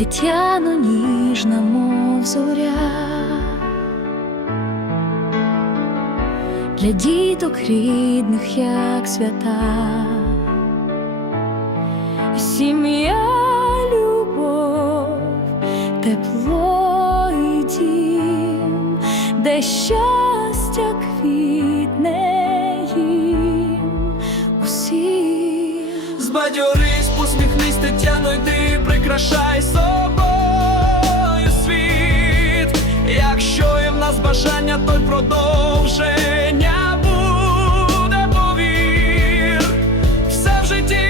Тетяно ніжна, мов зоря. Для діток рідних, як свята, сім'я, любов, тепло і дім, де щастя квітне їм усім. Збадьорись, посміхнись, Тетяно, йди, прикрашай собою світ. Якщо є в нас бажання, то й продовження буде, повір. Все в житті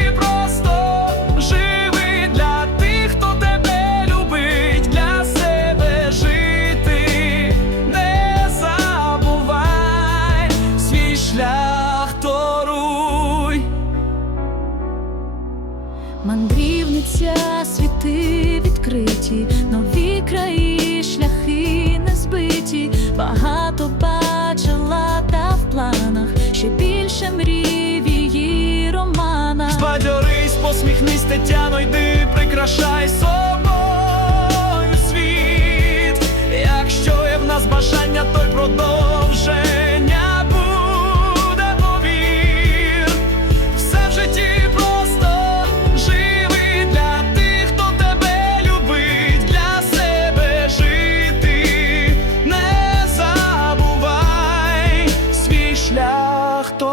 Мандрівниця світи відкриті, нові краї, шляхи не збиті, багато бачила та в планах, ще більше мрів її романа. Збадьорись, посміхнись, Тетяно, йди, прикрашай собою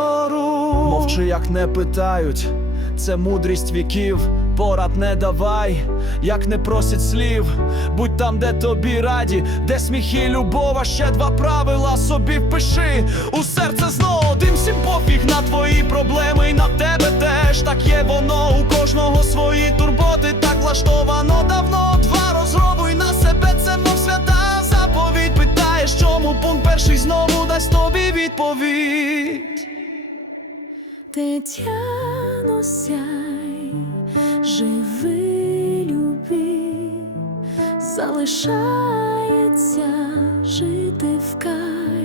шлях. Мовчи, як не питають, це мудрість віків, порад не давай, як не просять слів, будь там, де тобі раді, де сміх і любов, а ще два правила собі впиши. У серце знову один всім пофіг на твої проблеми, і на тебе теж так є воно. У кожного свої турботи, так влаштовано давно. Два розробуй на себе, це мов свята заповідь. Питаєш, чому пункт перший знову дасть тобі відповідь. Тетяно сяй, живи, люби, залишається жити в кай.